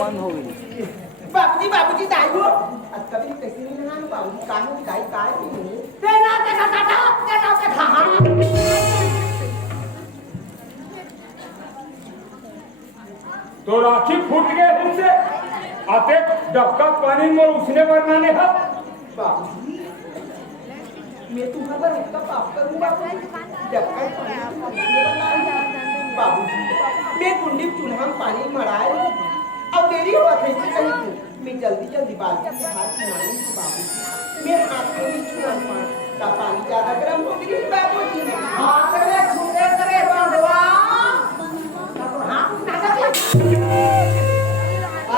बंद हो गई बाबूजी दाइयो आज कभी कैसे नहीं ना बाबूजी कानून काय काय नहीं तेरा देखा काटा के खा तो राखी फूट गए हमसे आते डबका पानी में उसने मरना नहीं है बाबूजी मैं तुम्हारा इसका पाप करूंगा डबका बाबूजी मैं कुंडी चूल्हा में पानी मराए अब मेरी बात है कि कहीं मैं जल्दी बाल्टी से हाथ मारूं बाबूजी मैं हाथ में भी छुआ का पानी ज्यादा गर्म हो गई बाबूजी हाथ में छुए करे बांधवा हाथ ना लगे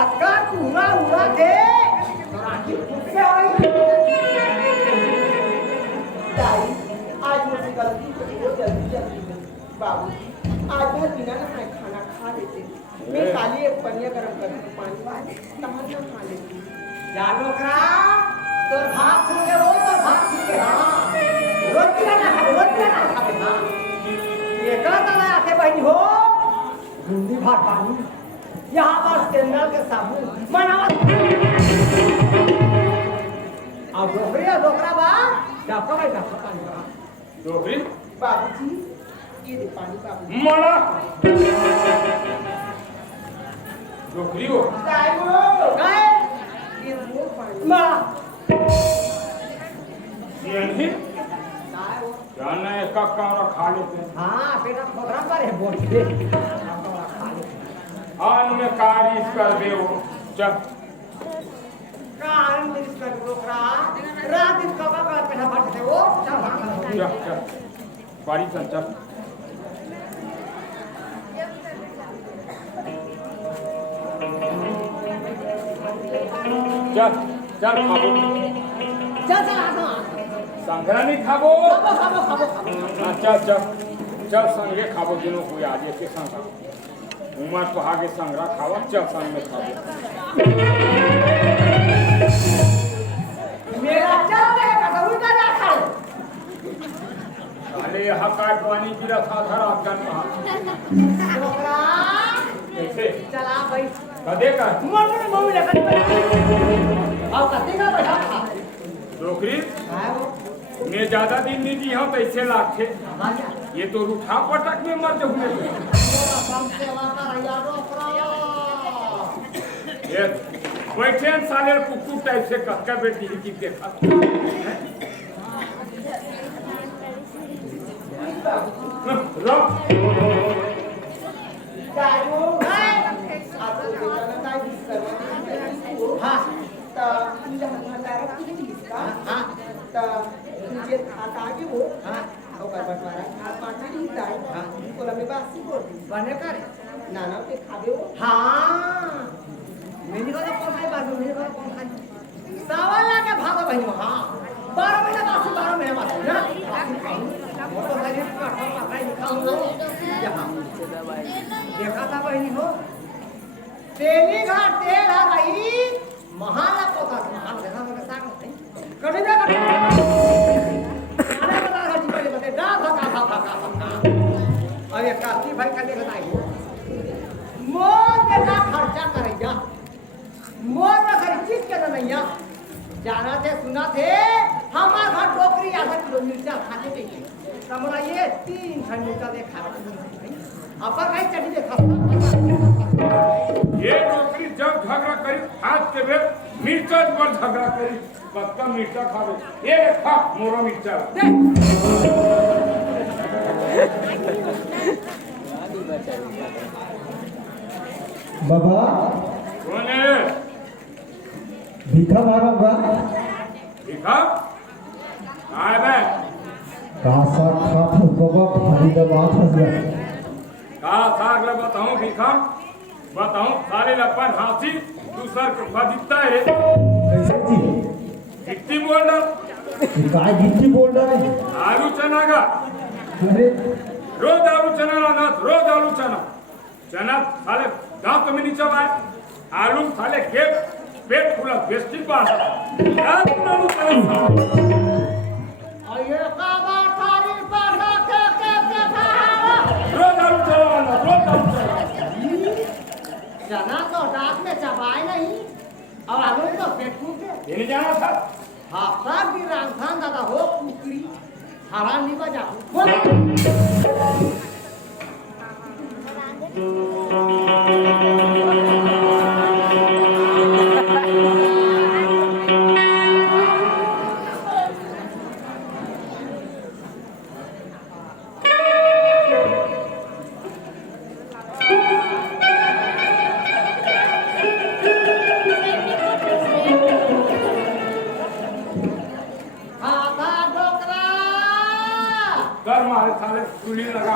अक्का पूरा हुआ दे राखी फूट के आई दाई आज मुझे गलती हो जल्दी बाबूजी आज भर बिना ना खाना खा लेते मैं खाली एक पनिया गरम करके पानी टमाटर खा लेती जा डोकरा तो भात सुन के भात सुन के हां रोटी ना खा हां ये कहता ना आके बहनी हो हिंदी भात पानी यहां पर स्टैंडर्ड के साबुन बनावा अब डोकरा बा डबका पानी बा डोकरी बाबूजी ये दे पानी बाबूजी मरा डोकरी हो काय ये वो पानी मा ये नहीं जानना है का कारा खा लेते हैं हां बेटा प्रोग्राम पर है बोल के खा लेते आन में कारिश कर दे वो चल कान मिस कर डोकरा रात दिन का पेटा फट दे वो चल बारी चल चल चल खाबो चल आसा संगरा नहीं खाबो खाबो चल संगे खाबो दिनों को आज के संग उमर को आगे संगरा खावा चल संग में खाबो मेरा चल का उल्टा ना खाओ अरे यहाँ का पानी गिरा था धर आप जान डोकरा कैसे चला भाई कदे का मम्मी लेकर अब कते का बैठा था डोकरी हां मैं ज्यादा दिन नहीं दी हूं तो ऐसे लाख थे ये तो रूठा पटक में मर हुए कम सेवा कर यार डोकरा ये बैठे साले कुकुर टाइप से कक्का बेटी की देखा रो गायो आज बेटा काय दिस करवा हां त तुझ्या हाताला किती दिस का हां त तुझे खाता की हो हां ओ कर बटवारा हाथ पाटे नहीं ताई हां कोला में बासी बोल बने कर ना ते खाबे हो हां मेरी को तो कोई बात मेरी को कौन खाई सावाला के भागो भाई हां 12 महीना बासी 12 महीना बासी ना वो तो भाई का पकाई निकाल लो यहां देखा था बहनी हो तेली घाट तेल है भाई महाला पोता महाल देखा तो साग नहीं कड़ी ना कड़ी अरे बता रहा जी पहले बते डा भका अरे काकी भाई का देखा नहीं मोर देखा खर्चा करेगा मोर ना खर्च के नहीं जाना थे सुना थे हमार घर टोकरी आधा किलो मिर्चा खाने देंगे तमरा ये 3 घंटा दे खा अपर भाई चढ़ी देखा ये नौकरी जब झगड़ा करी हाथ के बे मिर्चा पर झगड़ा करी पक्का मिर्चा खावे ये खा मोरा मिर्चा बाबा कौन है भिखा मांगा बा भिखा आए बे कासा खात बाबा भारी दबाव फंस गया का साग ले बताऊं भिखा बताऊं सारे लपन हासी दूसर को बदिता है कैसे जी इतनी बोल रहा हे काय गिट्टी बोल रहा है? आलू चना का अरे रोज आलू चना लाना, रोज आलू चना। चना साले दांत में नीचे आए, आलू साले के पेट फूला बेस्टी पास। आलू चना ये काबा थारी पासा के रोज आलू चना लाना, रोज आलू चना। चना तो डाक में चबाए नहीं और आलू तो पेट फूक के ये नहीं जाना था। हाँ सब भी रामखान दादा हो कुकरी हरा नहीं बजा कर मारे साले चूल्ही लगा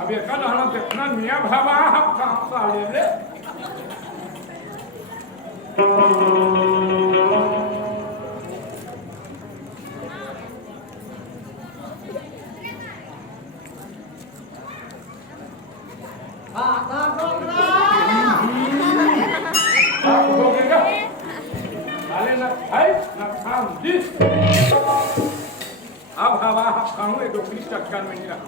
अब ये कल हम देखना मियां भावा हम काम साले ले साले ना खाई ना खाम दिस अब हवा खाऊं ये डोकरी चक्कर में नहीं रहा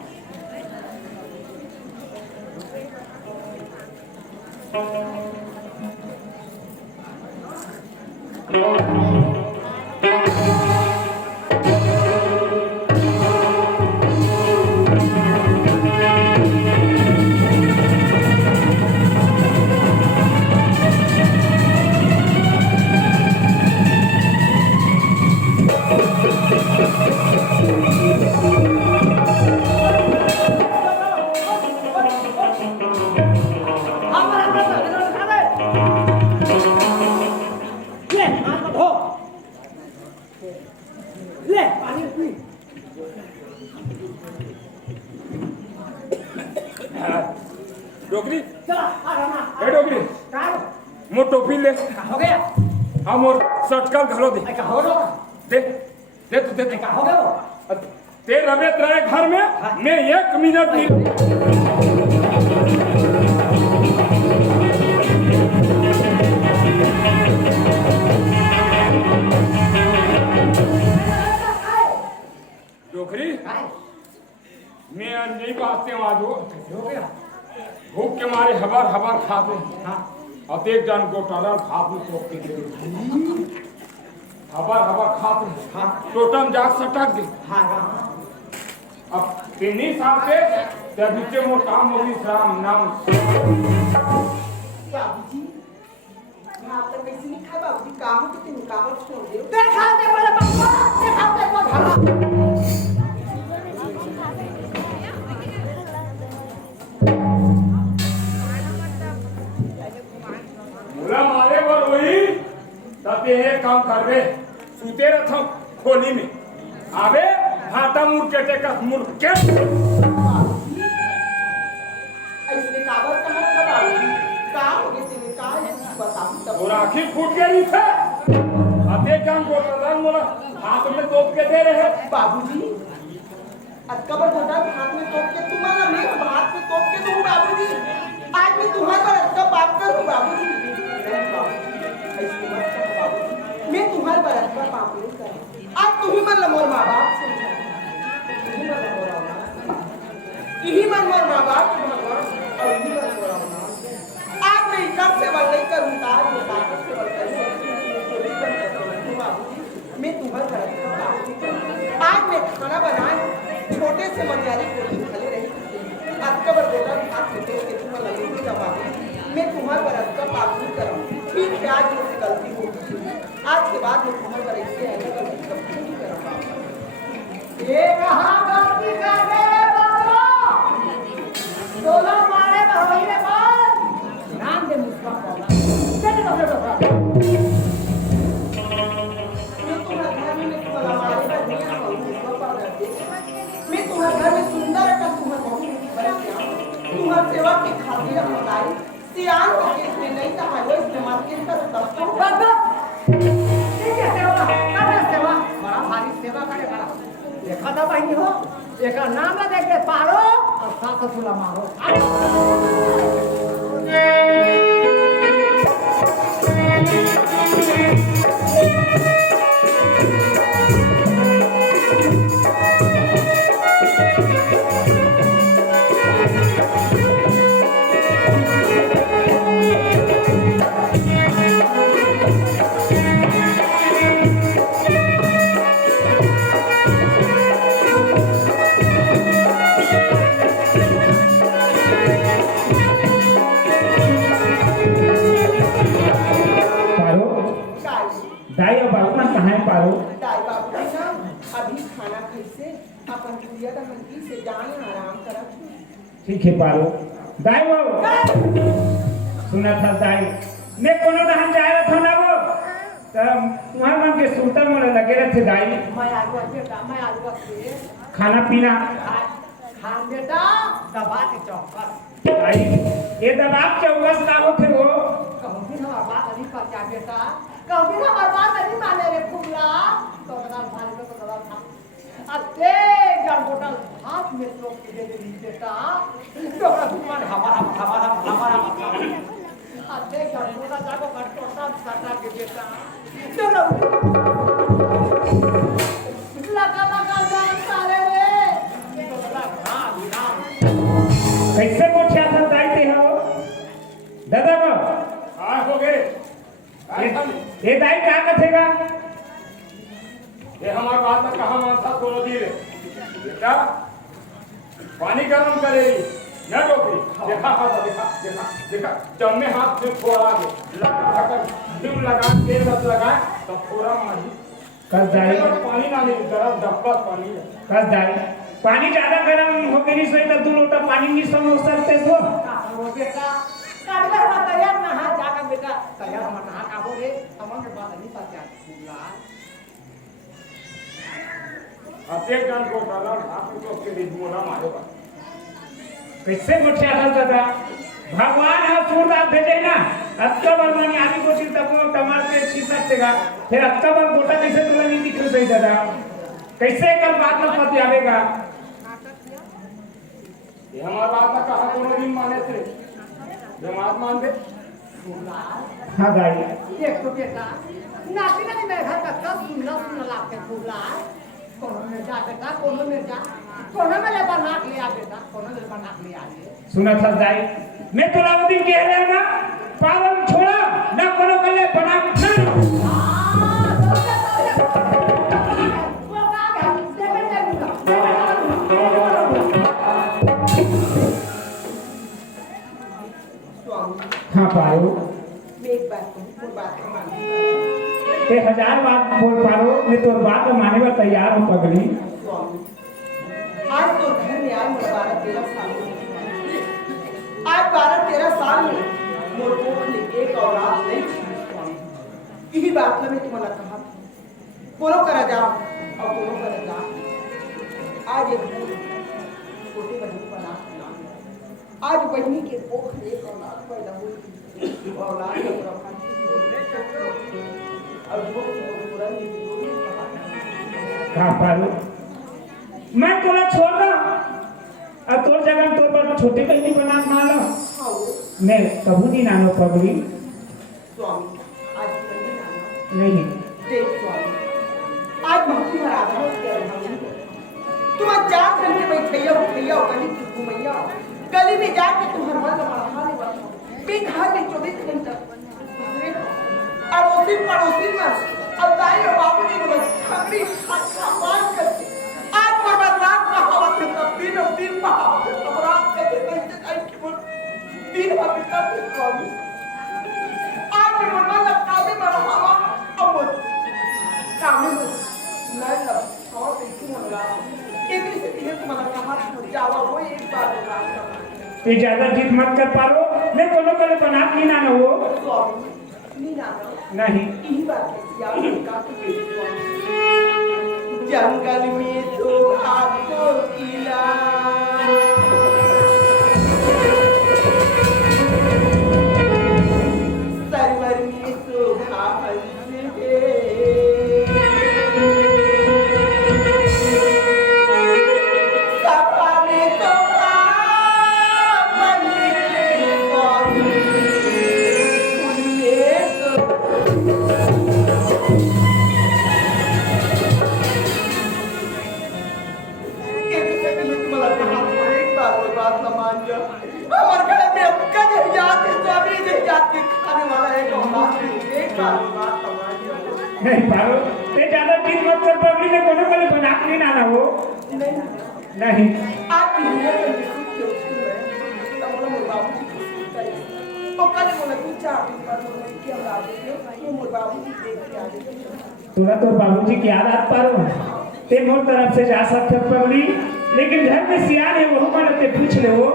डोकरी ए डोकरी मोर टोपी ले हो गया हाँ मोर सटकल घलो दे हो गया दे दे तू दे हो गया ते रमेत रहे घर में मैं 1 मिनट नहीं डोकरी मैं नहीं बातें आज हो गया भूख के मारे हबर हबर खाते और एक जन को टरल खात में सोख के दे हबर हबर खाते टोटम जा सटक गए अब 3 साल से तभी मोर काम होगी राम नाम बाबूजी आप तो कैसे नहीं खाए बाबूजी काम की तुम कावत छोड़ दे देखा दे मेरे पापा देखा दे वो घड़ा मुला मारे बर वही तब ये काम करबे सूते रथ खोली में आवे भाटा मुर्के के कस मुर्के ऐसे कावत कहां था बाबूजी का हो गए तुम्हें का बताओ तब और आखिर फूट गई थे अते काम को प्रधान मोला हाथ में तोप के दे रहे बाबूजी अकबर घोटा हाथ में तोप के तुम्हारा मैं हाथ में तोप के दूं बाबूजी आज मैं तुम्हारा अच्छा बात करूं बाबूजी ऐसे मत करो बाबूजी मैं तुम्हारे पर अच्छा पाप नहीं कर आज तुम ही मन मोर मां बाप से यही मन मोर मां बाप के भगवान और यही मन मोर मां आज मैं कब से बल नहीं करूंगा आज मैं ताकत से बल करूंगा बाबूजी मैं तुम्हारे पर अच्छा बात नहीं करूंगा आज मैं खाना बनाए छोटे से मनियारी कोठी खले रही अकबर बोला हाथ में के तुम लगेगी ना बाबू मैं तुम्हारे पर अच्छा पाप नहीं करूं ठीक है आज मुझसे गलती हो गई आज के बाद मैं तुम्हारे पर ऐसे आएगा गलती कभी नहीं करूंगा ये कहाँ गलती कर गए बाबा? सोलह मारे बहोई रे बाल। नाम दे मुझका बोला। चल डॉक्टर डॉक्टर। मैं तुम्हारे घर में तुम्हारा मारे का दुनिया को मुझको पा देती। मैं तुम्हारे घर में सुंदर का तुम्हारा बहुत बड़ा तुम्हारे सेवा की खातिर अपनाई। सियान के केस में नहीं था वो इस्तेमाल किस तरह तब तो बाबा। ठीक है सेवा। क्या सेवा? बड़ा भारी सेवा करे बड़ा। देखा था बहनी हो एक नाम ना देख के पारो और साथ तुला मारो दाई और बाबू कहाँ है पारो? दाई बाबू ना अभी खाना कैसे अपन पूजा का मंदिर से जाने आराम करा। ठीक है पारो। दाई वो सुना था दाई मैं कोनो दहन जा रहा था ना वो तब वहाँ मन के सूतर में लगे रहे थे दाई। मैं आलू बेटा मैं आलू से खाना पीना खान बेटा दबा के चौकस दाई ये दबाव चौकस का होते वो कहूँ भी हमारा बात नहीं पता बेटा कहूँ भी हमारा बात नहीं माने रे फुगला तो दलाल मारे को तो दलाल था अरे जब बोतल हाथ में चोक के दे दी बेटा तो तुम्हारे हमारा अरे जब बोतल जाको कर तो सब सटा के बेटा चलो लगा जान सारे रे तो राम कैसे कोठिया था दाई ते हो दादा को हाँ हो गए ये दाई क्या कथेगा? ये हमारा बात में कहा मानता दोनों धीरे बेटा पानी गर्म करे न डोकरी देखा देखा देखा देखा जब में हाथ में फोड़ा दे दिल लगा तेल मत लगा तब फोड़ा मारी कस दाई पानी ना नहीं गरम डब्बा पानी कस दाई पानी ज्यादा गर्म हो गई सोई तो 2 लोटा पानी नहीं समझ सकते सो वो बेटा काटला हम तैयार ना हाथ जाकर बेटा तैयार हम नहा का हो रे हमन के बात नहीं पता फुगला एक जान को डाला आप लोग के लिए बोला मारे बा कैसे कोठिया था दादा भगवान है सूरदास भेजे ना अक्टूबर में आदि कोठी तक टमाटर के छीसक देगा फिर अक्टूबर गोटा कैसे तुला नहीं दिख सही दादा कैसे कल बात में पति आवेगा? ये हमारा बात में कहा दोनों दिन माने थे ये मात मान दे हाँ दाई एक तो बेटा नाची नहीं मैं घर का सब सुन लाके फुगला कोनो में जा बेटा कोनो में जा कोनो में ले बना ले आ बेटा कोनो में बना ले आ सुना था दाई मैं तो वो दिन कह रहा ना पावन छोड़ा ना कोनो कले बना हाँ पारो एक बात को बात मान ते 1000 बात बोल पारो मैं तो बात माने में तैयार हूँ पगली। आज तो घर में आज 12-13 साल आज 12-13 साल में मोर को एक औलाद नहीं थी स्वामी यही बात में तुम्हारा कहा कोनो करा जा और कोनो करा जा आज एक छोटी बहन का नाम आज बहनी के कोख एक औलाद पैदा हुई औलाद का प्रभाव और वो पूरा नहीं कहाँ पारो मैं तोला छोड़ दो अब तोर जगह तोर पर छोटे बहनी बना लो मैं कबू नहीं नानो पगली स्वामी आज नहीं देख स्वामी आज भक्ति महाराज हो गया तुम आज चार घंटे बैठैया उठैया गली में जाके तुम हर मन बढ़ा ले बिघा में 24 घंटा अड़ोसी पड़ोसी में अब दाई और बाबू ने बोला खगड़ी अच्छा बात करके आज बर्बाद रात का हवा से तब दिन बहाव अब रात के कैसे आई कि बोल दिन हवा का स्वामी आज मन लगता है बड़ा हवा अब कामी में नहीं लग और देखूं लगा जावा वो एक बार होगा ये ज्यादा जिद मत कर पारो मैं कोनो कोनो बना नहीं ना वो स्वामी नहीं ना नहीं यही बात है यार का तो जंगल में तो आपको किला सरवर में तो हंस सपा में तो बन के स्वामी उनमें तो नहीं पारो ये ज्यादा जिद मत कर पगड़ी में कोनो कोनो बना नहीं ना वो नहीं तोरा तो बाबूजी की याद आत पारो ते मोर तरफ से जा सकते पगड़ी लेकिन घर में सियान है वो मन ते पूछ ले वो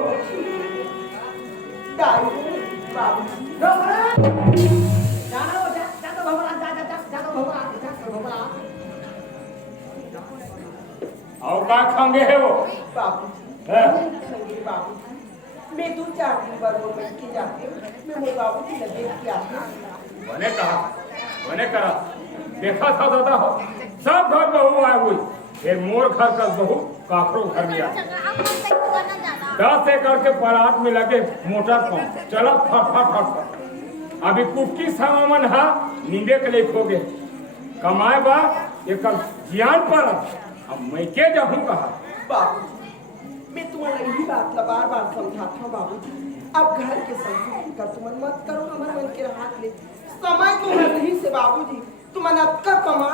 और का खांगे है वो मैं 2-4 दिन बाद वो मिल के जाते मैं मोर बाबू की लगे की आते मैंने कहा मैंने करा देखा था दादा हो सब घर बहू आए हुई फिर मोर घर का बहू काकरो घर में आ 10 एकड़ के परात में लगे मोटर पंप चला फट फट फट फट अभी कुटकी सामान हा नींदे के लिए खोगे कमाए बा एक ज्ञान पर अब मैं के जाऊं कहा बाबू मैं तुम्हारा यही बात बार बार समझाता हूँ बाबू अब घर के संस्कृति का तुम मत करो हमारे मन के हाथ ले समय तो है नहीं से बाबूजी तुम अक्का कमा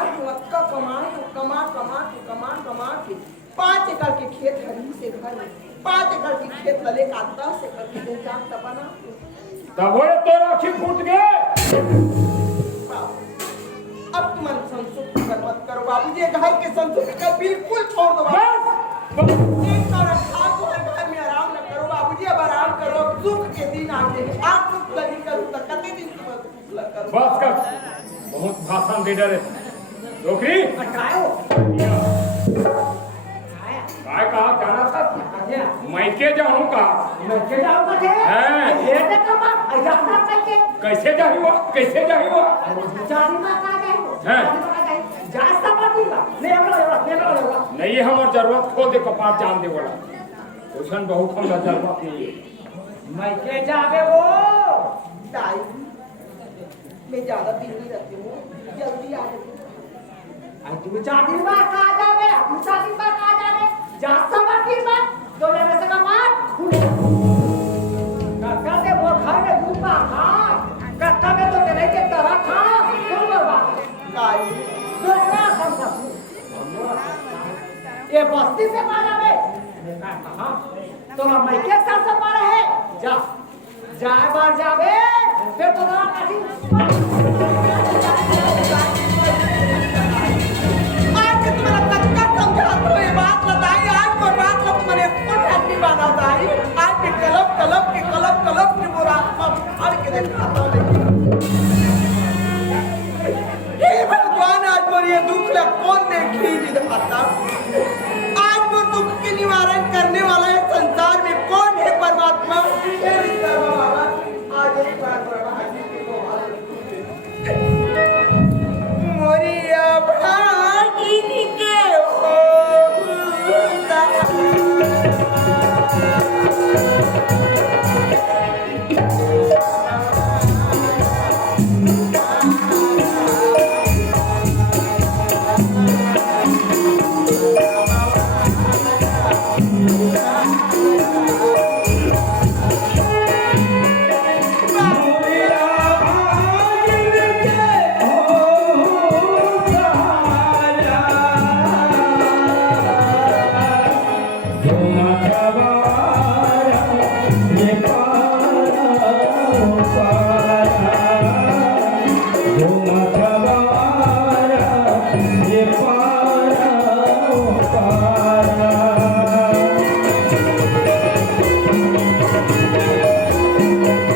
के 5 एकड़ के खेत हरी से घर में 5 एकड़ के खेत लले का 10 एकड़ के इंतजाम बना तब वो तो राखी फूट गए अब तुम संस्कृति पर मत करो बाबूजी घर के संस्कृति का बिल्कुल छोड़ दो बस एक तरफ खाओ और घर में आराम न करो बाबूजी अब आराम करो सुख के दिन आते हैं आज सुख लगी करूँ तो कते दिन तुम सुख करो बस कर बहुत भाषण दे डरे नौकरी हटाओ काय कहा जाना था मैं के जाऊं का हैं? कैसे जाऊंगा कैसे जाऊंगा हैं? नहीं हमार जरूरत खोल दे कपाट जान दे वाला ओछन बहुत हम जरूरत नहीं है दाई मैं ज्यादा दिन नहीं रहती हूँ जल्दी आ जाती हूँ गाई ये बस्ती से मारा में तो मैं के साथ से मारा है जा जाए बार जावे फिर तो ना काटी आज तुम्हारा तत्का समझा तो ये बात बताई आज वो बात लो तुम्हारे को ठंडी बना दाई आज के कलप के बुरा हर के दिखाता हूँ ये भगवान आज मोर ये दुख ला कौन देखी दिखाता आज वो दुख के निवारण करने वाला है संसार में कौन है परमात्मा हे बाबा आज एक बार मोरिया भागिनी के हो माता